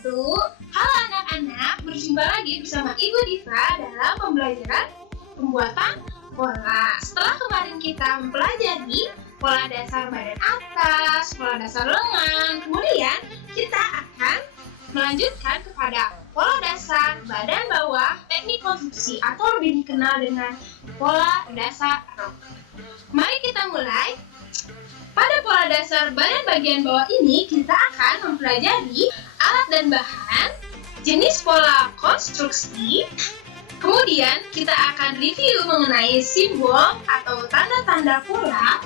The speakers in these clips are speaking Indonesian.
Halo anak-anak, berjumpa lagi bersama Ibu Diva dalam pembelajaran pembuatan pola. Setelah kemarin kita mempelajari pola dasar badan atas, pola dasar lengan, kemudian kita akan melanjutkan kepada pola dasar badan bawah, teknik konstruksi atau lebih dikenal dengan pola dasar rok. Mari kita mulai. Pada pola dasar badan bagian bawah ini, kita akan mempelajari alat dan bahan, jenis pola konstruksi, kemudian kita akan review mengenai simbol atau tanda-tanda pola,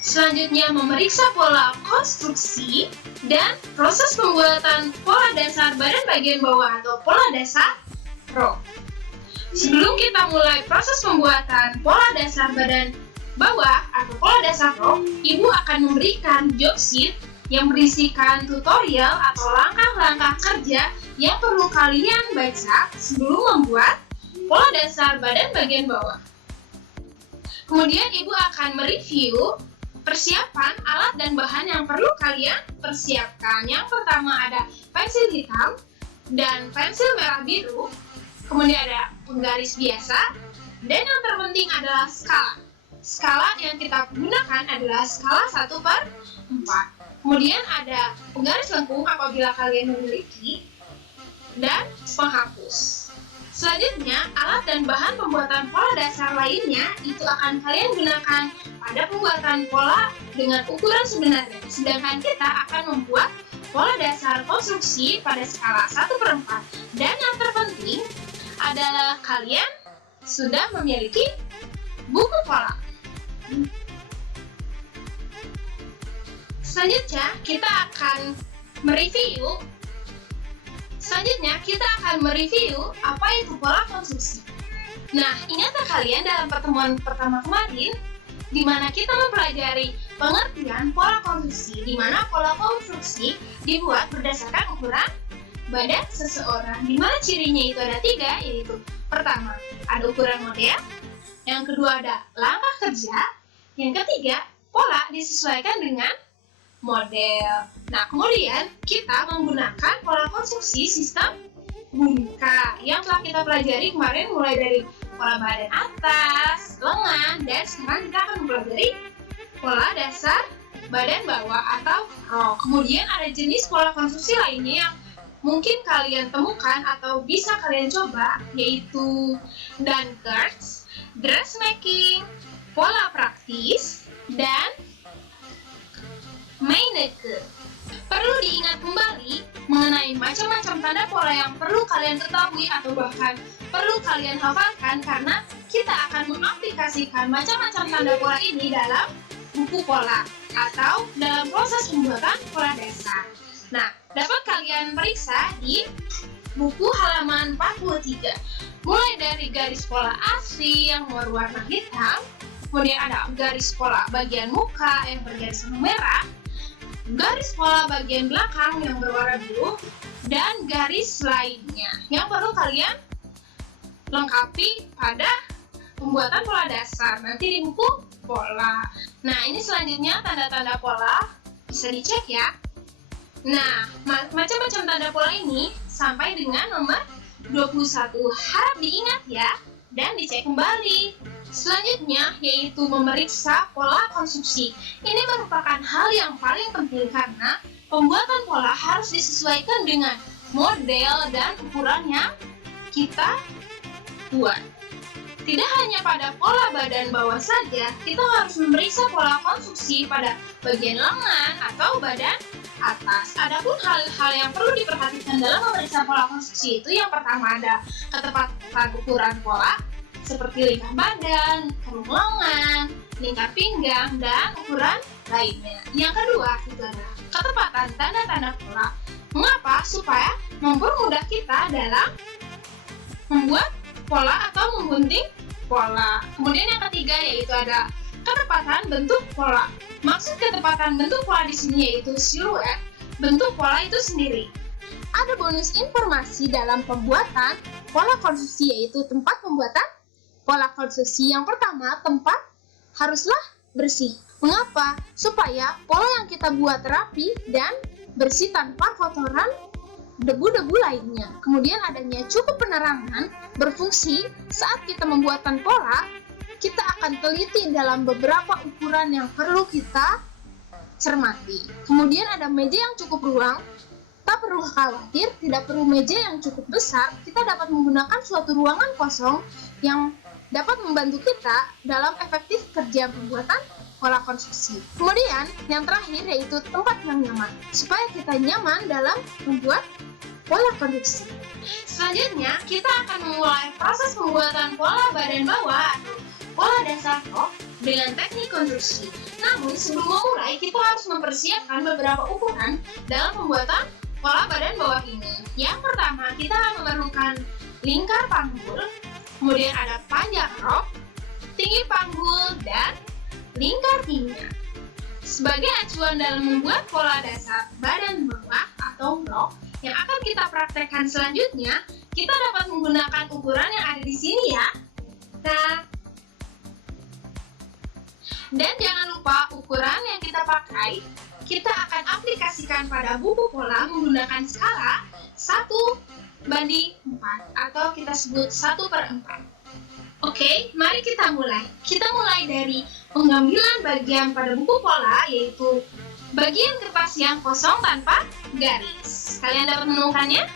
selanjutnya memeriksa pola konstruksi, dan proses pembuatan pola dasar badan bagian bawah atau pola dasar rok. Sebelum kita mulai proses pembuatan pola dasar badan bawah atau pola dasar rok, Ibu akan memberikan job sheet yang berisikan tutorial atau langkah-langkah kerja yang perlu kalian baca sebelum membuat pola dasar badan bagian bawah. Kemudian Ibu akan mereview persiapan alat dan bahan yang perlu kalian persiapkan. Yang pertama ada pensil hitam dan pensil merah biru, kemudian ada penggaris biasa, dan yang terpenting adalah skala. Skala yang kita gunakan adalah skala 1/4. Kemudian ada penggaris lengkung apabila kalian memiliki, dan penghapus. Selanjutnya, alat dan bahan pembuatan pola dasar lainnya itu akan kalian gunakan pada pembuatan pola dengan ukuran sebenarnya. Sedangkan kita akan membuat pola dasar konstruksi pada skala 1/4. Dan yang terpenting adalah kalian sudah memiliki buku pola. Selanjutnya kita akan mereview apa itu pola konstruksi. Nah, ingatkah kalian dalam pertemuan pertama kemarin di mana kita mempelajari pengertian pola konstruksi, di mana pola konstruksi dibuat berdasarkan ukuran badan seseorang, di mana cirinya itu ada 3, yaitu pertama ada ukuran model, yang kedua ada langkah kerja, yang ketiga pola disesuaikan dengan model. Nah, kemudian kita menggunakan pola konstruksi sistem Bunka yang telah kita pelajari kemarin, mulai dari pola badan atas, lengan, dan sekarang kita akan mempelajari pola dasar badan bawah atau rok. Kemudian ada jenis pola konstruksi lainnya yang mungkin kalian temukan atau bisa kalian coba, yaitu Dunkers, dressmaking, pola praktis, dan Meineke. Perlu diingat kembali mengenai macam-macam tanda pola yang perlu kalian ketahui atau bahkan perlu kalian hafalkan, karena kita akan mengaplikasikan macam-macam tanda pola ini dalam buku pola atau dalam proses pembuatan pola dasar. Nah, dapat kalian periksa di buku halaman 43. Mulai dari garis pola asli yang berwarna hitam, kemudian ada garis pola bagian muka yang bergaris merah, garis pola bagian belakang yang berwarna biru, dan garis lainnya yang perlu kalian lengkapi pada pembuatan pola dasar nanti di buku pola. Nah, ini selanjutnya tanda-tanda pola, bisa dicek ya. Nah, macam-macam tanda pola ini sampai dengan nomor 21. Harap diingat ya dan dicek kembali. Selanjutnya yaitu memeriksa pola konstruksi. Ini merupakan hal yang paling penting karena pembuatan pola harus disesuaikan dengan model dan ukuran yang kita buat. Tidak hanya pada pola badan bawah saja, kita harus memeriksa pola konstruksi pada bagian lengan atau badan atas. Adapun hal-hal yang perlu diperhatikan dalam memeriksa pola konstruksi itu, yang pertama ada ketepatan ukuran pola, seperti lingkar badan, kerung lengan, lingkar pinggang, dan ukuran lainnya. Yang kedua itu adalah ketepatan tanda-tanda pola. Mengapa? Supaya mempermudah kita dalam membuat pola atau menggunting pola. Kemudian yang ketiga yaitu ada ketepatan bentuk pola. Maksud ketepatan bentuk pola di sini yaitu siluet bentuk pola itu sendiri. Ada bonus informasi dalam pembuatan pola konstruksi, yaitu tempat pembuatan pola konstruksi. Yang pertama, tempat haruslah bersih. Mengapa? Supaya pola yang kita buat rapi dan bersih tanpa kotoran debu-debu lainnya. Kemudian adanya cukup penerangan berfungsi saat kita membuatkan pola, kita akan teliti dalam beberapa ukuran yang perlu kita cermati. Kemudian ada meja yang cukup ruang, tak perlu khawatir, tidak perlu meja yang cukup besar, kita dapat menggunakan suatu ruangan kosong yang dapat membantu kita dalam efektif kerja pembuatan pola konstruksi. Kemudian, yang terakhir yaitu tempat yang nyaman, supaya kita nyaman dalam membuat pola konstruksi. Selanjutnya, kita akan memulai proses pembuatan pola badan bawah atau pola dasar rok dengan teknik konstruksi. Namun, sebelum memulai, kita harus mempersiapkan beberapa ukuran dalam pembuatan pola badan bawah ini. Yang pertama, kita memerlukan lingkar panggul, kemudian ada panjang rok, tinggi panggul, dan lingkar pinggang. Sebagai acuan dalam membuat pola dasar badan bawah atau rok yang akan kita praktekkan selanjutnya, kita dapat menggunakan ukuran yang ada di sini ya. Nah, dan jangan lupa ukuran yang kita pakai, kita akan aplikasikan pada buku pola menggunakan skala 1:4 atau kita sebut 1/4. Oke, mari kita mulai. Kita mulai dari pengambilan bagian pada buku pola, yaitu bagian kertas yang kosong tanpa garis. Kalian dapat menemukannya?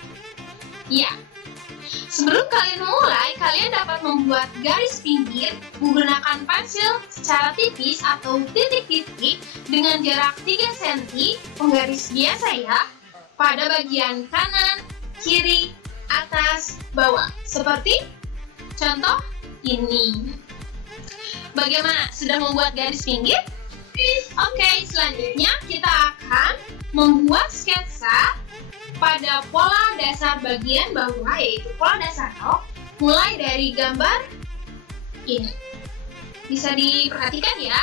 Ya. Sebelum kalian memulai, kalian dapat membuat garis pinggir menggunakan pensil secara tipis atau titik-titik dengan jarak 3 cm, penggaris biasa ya, pada bagian kanan, kiri, atas, bawah. Seperti contoh ini. Bagaimana? Sudah membuat garis pinggir? Oke, selanjutnya kita akan membuat sketsa pada pola dasar bagian bawah, yaitu pola dasar rok, mulai dari gambar ini. Bisa diperhatikan ya.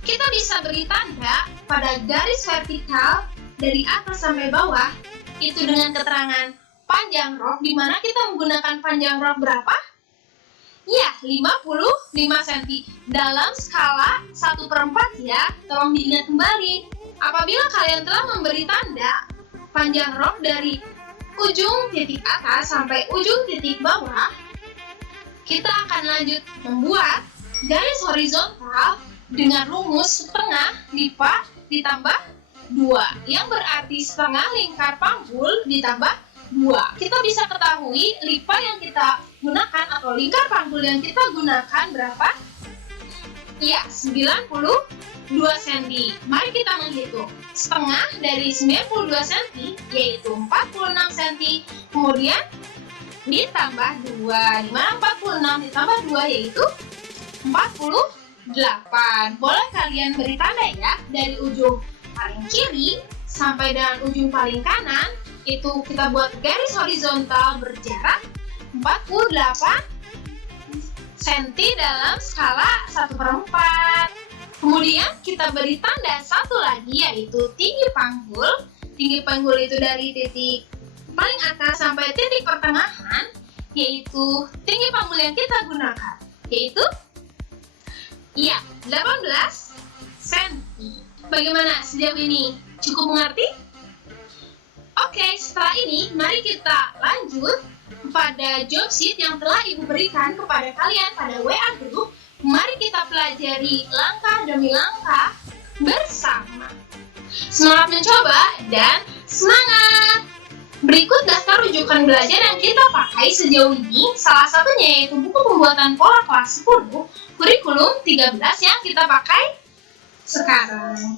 Kita bisa beri tanda pada garis vertikal dari atas sampai bawah, itu dengan keterangan panjang rok, di mana kita menggunakan panjang rok berapa? Ya, 55 cm dalam skala 1/4 ya. Tolong diingat kembali. Apabila kalian telah memberi tanda panjang rok dari ujung titik atas sampai ujung titik bawah, kita akan lanjut membuat garis horizontal dengan rumus setengah lipat ditambah 2, yang berarti setengah lingkar panggul ditambah 2. Kita bisa ketahui lipat yang kita gunakan atau lingkar panggul yang kita gunakan berapa? Ya, 92 cm. Mari kita menghitung. Setengah dari 92 cm yaitu 46 cm. Kemudian ditambah 2. Dimana 46 ditambah 2 yaitu 48. Boleh kalian beri tanda ya, dari ujung paling kiri sampai dengan ujung paling kanan, itu kita buat garis horizontal berjarak 48 cm dalam skala 1/4. Kemudian kita beri tanda satu lagi, yaitu tinggi panggul. Tinggi panggul itu dari titik paling atas sampai titik pertengahan, yaitu tinggi panggul yang kita gunakan, yaitu ya 18 cm. Bagaimana sejauh ini? Cukup mengerti? Oke, setelah ini mari kita lanjut pada job sheet yang telah Ibu berikan kepada kalian pada WA Group. Mari kita pelajari langkah demi langkah bersama. Semangat mencoba dan semangat! Berikut daftar rujukan belajar yang kita pakai sejauh ini. Salah satunya yaitu buku pembuatan pola kelas 10, kurikulum 13 yang kita pakai sekarang.